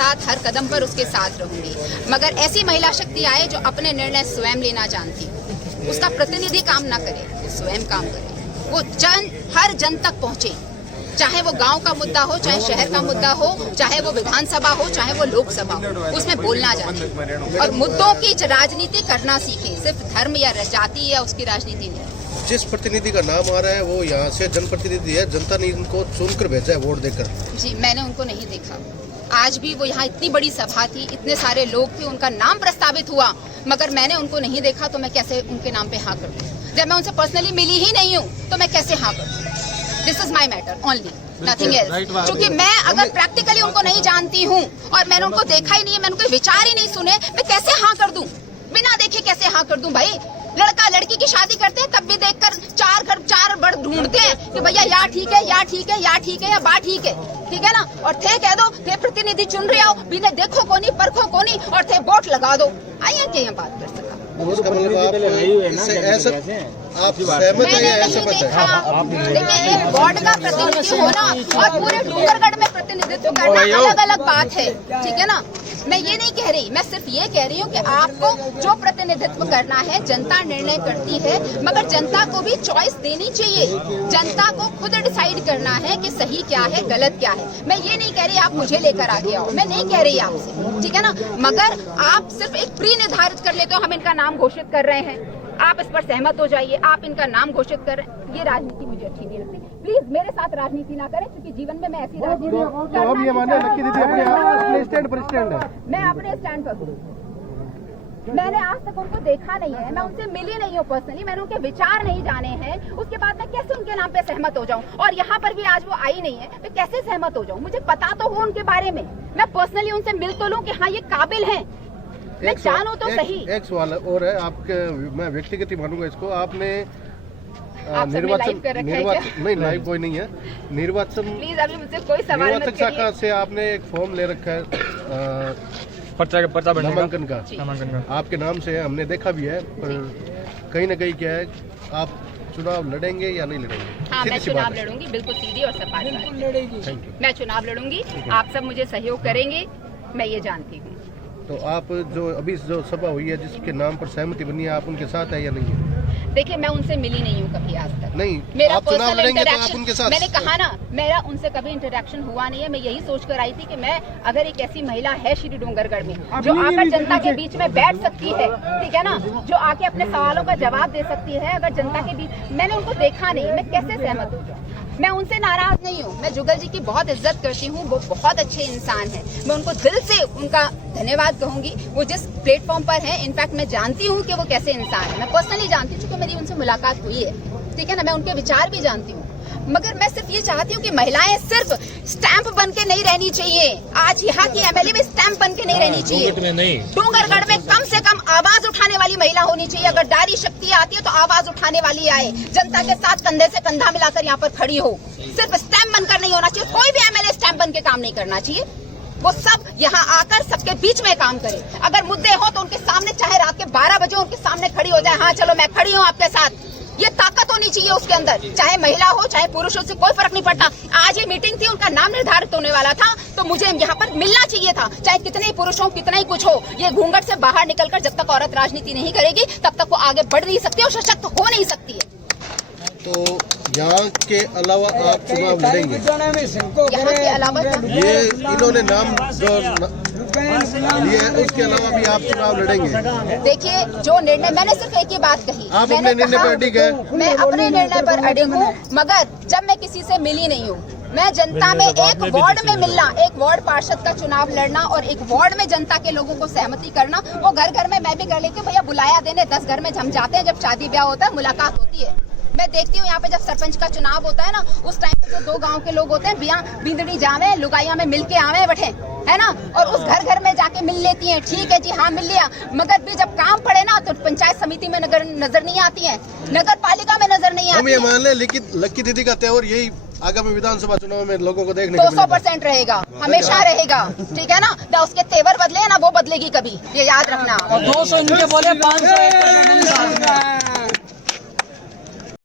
साथ हर कदम पर उसके साथ रहूंगी। मगर ऐसी महिला शक्ति आए जो अपने निर्णय स्वयं लेना जानती हो, उसका प्रतिनिधि काम ना करे, स्वयं काम करे, वो हर जन तक पहुंचे, चाहे वो गांव का मुद्दा हो, चाहे शहर का मुद्दा हो, चाहे वो विधानसभा हो, चाहे वो लोकसभा हो, उसमें बोलना जाने और मुद्दों की राजनीति करना सीखे, सिर्फ धर्म या जाति या उसकी राजनीति नहीं। जिस प्रतिनिधि का नाम आ रहा है वो यहाँ से जनप्रतिनिधि है, जनता ने इनको चुनकर भेजा है वोट देकर। जी, मैंने उनको नहीं देखा। आज भी वो यहाँ इतनी बड़ी सभा थी, इतने सारे लोग थे, उनका नाम प्रस्तावित हुआ, मगर मैंने उनको नहीं देखा, तो मैं कैसे उनके नाम पे हाँ कर दूं? जब मैं उनसे पर्सनली मिली ही नहीं हूँ तो मैं कैसे हाँ कर दूं? This is my matter only, nothing else. क्योंकि मैं अगर प्रैक्टिकली उनको नहीं जानती हूँ और मैंने उनको देखा ही नहीं है, मैंने उनके विचार ही नहीं सुने, मैं कैसे हाँ कर दूं? बिना देखे कैसे हाँ कर दूं? भाई, लड़का लड़की की शादी करते हैं तब भी देखकर चार बड़ ढूंढते हैं कि भैया या ठीक है, या ठीक है, या ठीक है, या बा ठीक है, ठीक है ना? और थे कह दो, थे प्रतिनिधि चुन रहे हो, बिना देखो को नहीं, परखो को नहीं, और थे वोट लगा दो। आइए क्या यहाँ बात कर सका? उसका मतलब आप सहमत हैं या असहमत हैं? देखिए, एक वार्ड का प्रतिनिधि होना और पूरे डूंगरगढ़ में प्रतिनिधित्व करना अलग अलग बात है, ठीक है ना? मैं ये नहीं कह रही, मैं सिर्फ ये कह रही हूँ कि आपको जो प्रतिनिधित्व करना है, जनता निर्णय करती है, मगर जनता को भी चॉइस देनी चाहिए। जनता को खुद डिसाइड करना है कि सही क्या है, गलत क्या है। मैं ये नहीं कह रही आप मुझे लेकर आगे आओ, मैं नहीं कह रही आपसे, ठीक है ना? मगर आप सिर्फ एक प्री निर्धारित कर लेते हो, हम इनका नाम घोषित कर रहे हैं, आप इस पर सहमत हो जाइए, आप इनका नाम घोषित कर रहे हैं। ये राजनीति मुझे अच्छी नहीं लगती। प्लीज मेरे साथ राजनीति ना करें, क्योंकि जीवन में मैं ऐसी राजनीति है। मैं अपने स्टैंड पर हूँ। मैंने आज तक उनको देखा नहीं है, मैं उनसे मिली नहीं हूँ पर्सनली, मैंने उनके विचार नहीं जाने हैं। उसके बाद मैं कैसे उनके नाम पे सहमत हो जाऊँ? और यहाँ पर भी आज वो आई नहीं है, तो कैसे सहमत हो जाऊँ? मुझे पता तो हो उनके बारे में, मैं पर्सनली उनसे मिल तो लूँ कि हाँ ये काबिल है, मैं जानूं तो सही। एक सवाल और है आपके, मैं व्यक्तिगत ही मानूंगा इसको, आपने निर्वाचन नहीं, लाइव कोई नहीं है, निर्वाचन प्लीज अभी मुझसे कोई सवाल मत करिए। शाखा से आपने एक फॉर्म ले रखा है नामांकन का, आपके नाम से हमने देखा भी है, पर कहीं ना कहीं क्या है, आप चुनाव लड़ेंगे या नहीं लड़ेंगे? हाँ, मैं चुनाव लड़ूंगी, बिल्कुल सीधी और सपाट बात। मैं चुनाव लड़ूंगी, आप सब मुझे सहयोग करेंगे, मैं ये जानती हूँ। तो आप जो अभी जो सभा हुई है जिसके नाम पर सहमति बनी है, आप उनके साथ है या नहीं है? देखिए, मैं उनसे मिली नहीं हूँ कभी आज तक। नहीं, मेरा आप चुनाव लड़ेंगे तो आप उनके साथ। मैंने कहा ना, मेरा उनसे कभी इंटरेक्शन हुआ नहीं है। मैं यही सोच कर आई थी कि मैं अगर एक ऐसी महिला है श्री डूंगरगढ़ में जो आकर जनता के बीच में बैठ सकती है, ठीक है ना, जो आके अपने सवालों का जवाब दे सकती है, अगर जनता के बीच, मैंने उनको देखा नहीं, मैं कैसे सहमत हो जाऊँ? मैं उनसे नाराज नहीं हूँ, मैं जुगल जी की बहुत इज्जत करती हूँ, वो बहुत अच्छे इंसान हैं, मैं उनको दिल से उनका धन्यवाद कहूंगी। वो जिस प्लेटफॉर्म पर हैं, इनफैक्ट मैं जानती हूँ कि वो कैसे इंसान है, मैं पर्सनली जानती हूँ, क्योंकि मेरी उनसे मुलाकात हुई है, ठीक है ना, मैं उनके विचार भी जानती हूँ। मगर मैं सिर्फ ये चाहती हूँ कि महिलाएं सिर्फ स्टैंप बन के नहीं रहनी चाहिए। आज यहाँ की एमएलए में स्टैंप बन के नहीं रहनी चाहिए, डूंगरगढ़ में कम से कम आवाज उठाने वाली महिला होनी चाहिए। अगर नारी शक्ति आती है तो आवाज उठाने वाली आए, जनता के साथ कंधे से कंधा मिलाकर यहाँ पर खड़ी हो, सिर्फ स्टैंप बनकर नहीं होना चाहिए। कोई भी एमएलए स्टैंप बन के काम नहीं करना चाहिए, वो सब यहाँ आकर सबके बीच में काम करे। अगर मुद्दे हो तो उनके सामने, चाहे रात के 12 बजे उनके सामने खड़ी हो जाए, हाँ चलो मैं खड़ी हूँ आपके साथ, ये ताकत होनी चाहिए उसके अंदर, चाहे महिला हो चाहे पुरुष हो, से कोई फर्क नहीं पड़ता। आज ये मीटिंग थी, उनका नाम निर्धारित होने वाला था, तो मुझे यहाँ पर मिलना चाहिए था, चाहे कितने ही पुरुष हो, कितना ही कुछ हो। ये घूंघट से बाहर निकलकर जब तक औरत राजनीति नहीं करेगी तब तक वो आगे बढ़ नहीं सकती और सशक्त हो नहीं सकती है। तो यहाँ के अलावा आप चुनाव लड़ेंगे? यहाँ के अलावा ये इन्होंने नाम जो लिए उसके अलावा भी आप चुनाव लड़ेंगे? देखिए, जो निर्णय, मैंने सिर्फ एक ही बात कही, आप अपने निर्णय पर अडिग है? मैं अपने निर्णय पर अडिग हूँ, मगर जब मैं किसी से मिली नहीं हूँ, मैं जनता में एक वार्ड में मिलना, एक वार्ड पार्षद का चुनाव लड़ना और एक वार्ड में जनता के लोगों को सहमति करना, वो घर घर में मैं भी कर लेती हूँ। भैया बुलाया देने 10 घर में हम जाते हैं, जब शादी ब्याह होता है, मुलाकात होती है। मैं देखती हूँ यहाँ पे जब सरपंच का चुनाव होता है ना, उस टाइम पे जो 2 गांव के लोग होते हैं, बिया बिंदड़ी जावे, लुगाइया में मिल के आवे बैठे, है ना, और उस घर घर में जाके मिल लेती हैं। ठीक है जी, हाँ मिल लिया, मगर भी जब काम पड़े ना तो पंचायत समिति में नजर नहीं आती है, नगर पालिका में नजर नहीं आती। हम ये मान लें, लेकिन लक्की दीदी का त्योहार यही आगामी विधानसभा चुनाव में लोगों को देखने को 200% रहेगा, हमेशा रहेगा, ठीक है ना। तो उसके तेवर बदले ना, वो बदलेगी कभी, ये याद रखना। 200 इनके बोले 500